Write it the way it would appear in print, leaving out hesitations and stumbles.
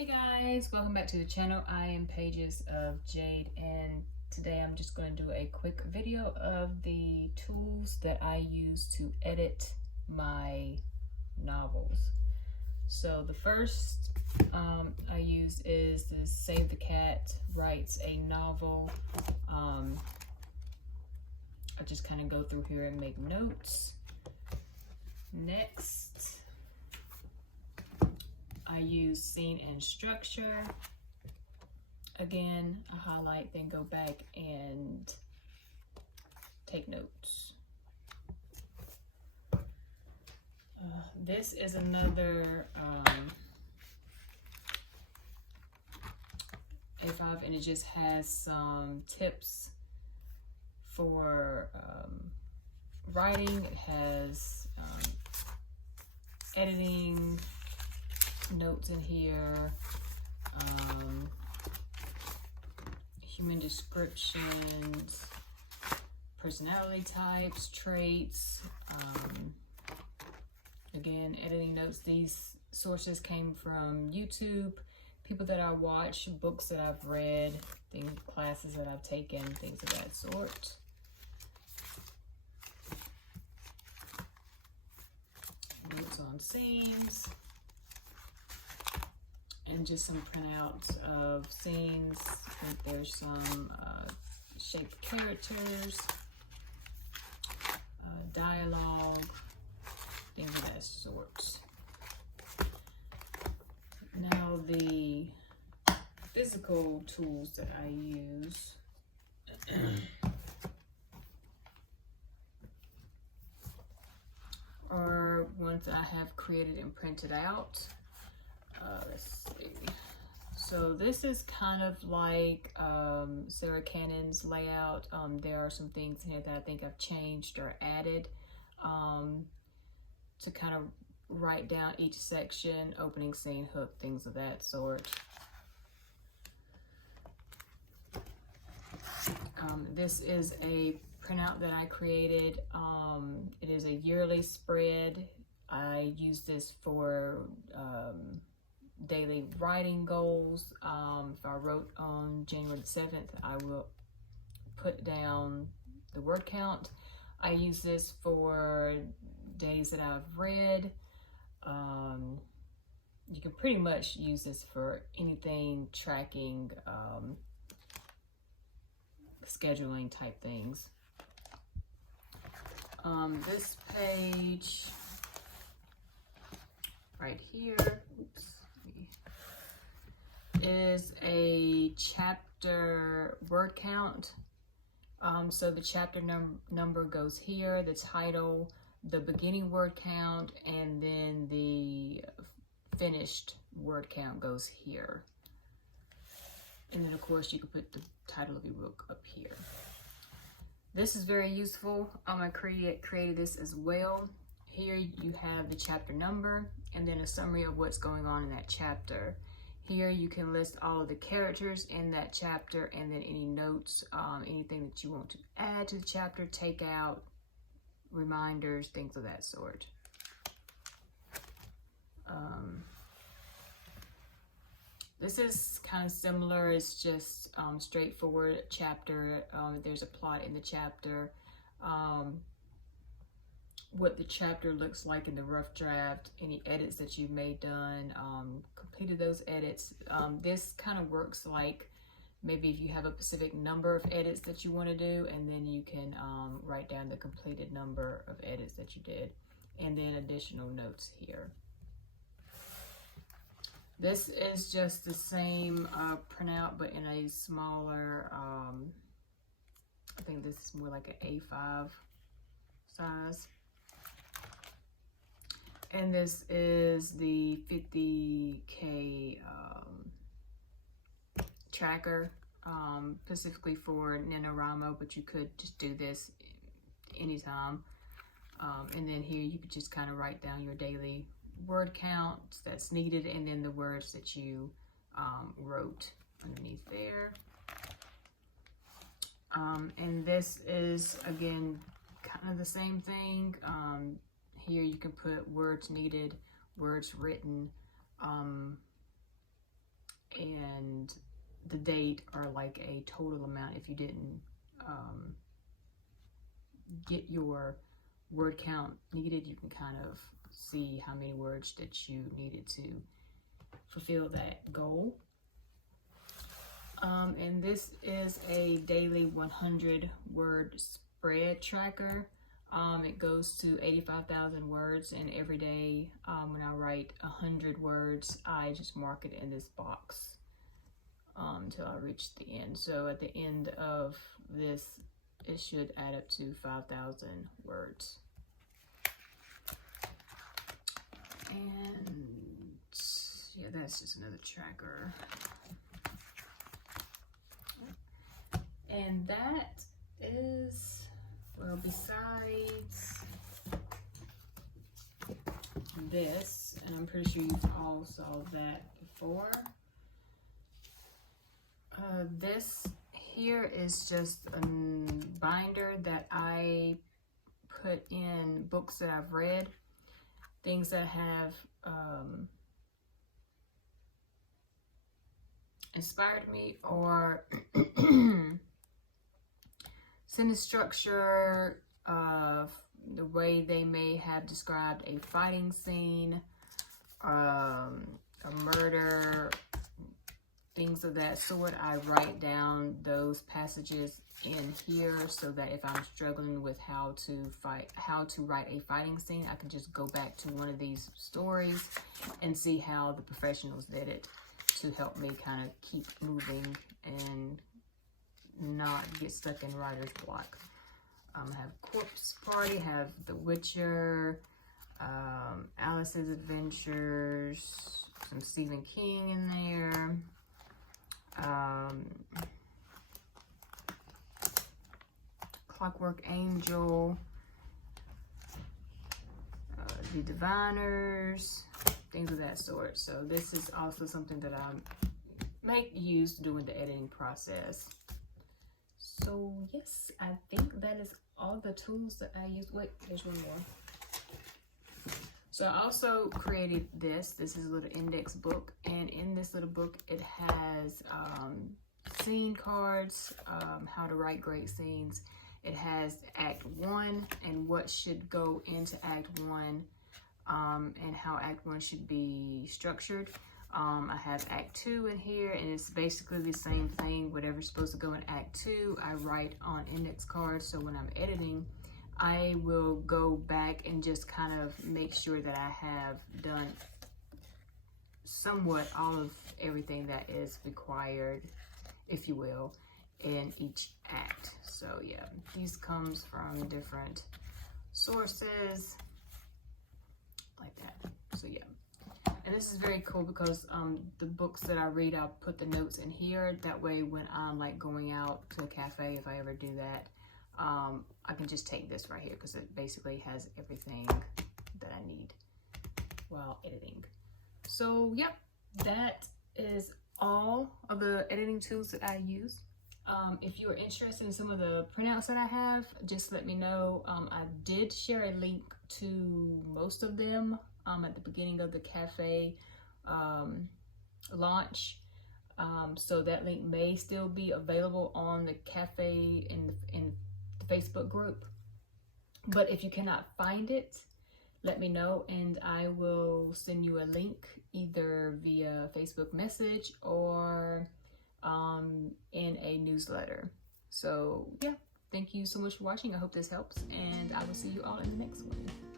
Hey guys, welcome back to the channel. I am Pages of Jade, and today I'm just going to do a quick video of the tools that I use to edit my novels. So the first I use is this Save the Cat Writes a Novel. I just kind of go through here and make notes. Next, I use Scene and Structure. Again, I highlight, then go back and take notes. This is another A5, and it just has some tips for writing. It has editing notes in here, human descriptions, personality types, traits, again, editing notes. These sources came from YouTube, people that I watch, books that I've read, things, classes that I've taken, things of that sort. Notes on scenes. And just some printouts of scenes. I think there's some shaped characters, dialogue, things of that sort. Now the physical tools that I use are ones that I have created and printed out. Let's see. So this is kind of like Sarah Cannon's layout. There are some things in here that I think I've changed or added to kind of write down each section, opening scene, hook, things of that sort. This is a printout that I created. It is a yearly spread. I use this for daily writing goals. If I wrote on January the 7th, I will put down the word count. I use this for days that I've read. You can pretty much use this for anything tracking, scheduling type things. This page right here, oops, is a chapter word count. So the chapter number goes here, the title, the beginning word count, and then the finished word count goes here. And then of course you can put the title of your book up here. This is very useful. I created this as well. Here you have the chapter number and then a summary of what's going on in that chapter. Here you can list all of the characters in that chapter and then any notes, anything that you want to add to the chapter, take out, reminders, things of that sort. This is kind of similar. It's just straightforward chapter. There's a plot in the chapter. What the chapter looks like in the rough draft, any edits that you may done, completed those edits. This kind of works like maybe if you have a specific number of edits that you want to do, and then you can write down the completed number of edits that you did, and then additional notes here. This is just the same printout, but in a smaller, I think this is more like an A5 size. And this is the 50K tracker, specifically for NaNoWriMo, but you could just do this anytime. And then here you could just kind of write down your daily word count that's needed, and then the words that you wrote underneath there. And this is, again, kind of the same thing. Here you can put words needed, words written, and the date are like a total amount. If you didn't get your word count needed, you can kind of see how many words that you needed to fulfill that goal. And this is a daily 100 word spread tracker. It goes to 85,000 words, and every day when I write 100 words, I just mark it in this box until I reach the end. So at the end of this, it should add up to 5,000 words. And yeah, that's just another tracker. And that is, well, besides this, and I'm pretty sure you've all saw that before, this here is just a binder that I put in books that I've read, things that have inspired me, or sentence structure of the way they may have described a fighting scene, a murder, things of that sort. I write down those passages in here so that if I'm struggling with how to write a fighting scene, I can just go back to one of these stories and see how the professionals did it to help me kind of keep moving and not get stuck in writer's block. I have Corpse Party, have The Witcher, Alice's Adventures, some Stephen King in there, Clockwork Angel, The Diviners, things of that sort. So this is also something that I make use doing the editing process. So yes, I think that is all the tools that I use. Wait, there's one more. So I also created this. This is a little index book, and in this little book, it has scene cards, how to write great scenes. It has Act 1 and what should go into Act 1, and how Act 1 should be structured. I have Act 2 in here, and it's basically the same thing. Whatever's supposed to go in Act 2, I write on index cards. So when I'm editing, I will go back and just kind of make sure that I have done somewhat all of everything that is required, if you will, in each act. So yeah, these comes from different sources like that. So yeah. And this is very cool because the books that I read, I'll put the notes in here. That way when I'm like going out to a cafe, if I ever do that, I can just take this right here because it basically has everything that I need while editing. So yep, that is all of the editing tools that I use. If you are interested in some of the printouts that I have, just let me know. I did share a link to most of them at the beginning of the cafe launch. So that link may still be available on the cafe in the Facebook group. But if you cannot find it, let me know and I will send you a link either via Facebook message or in a newsletter. So yeah, thank you so much for watching. I hope this helps, and I will see you all in the next one.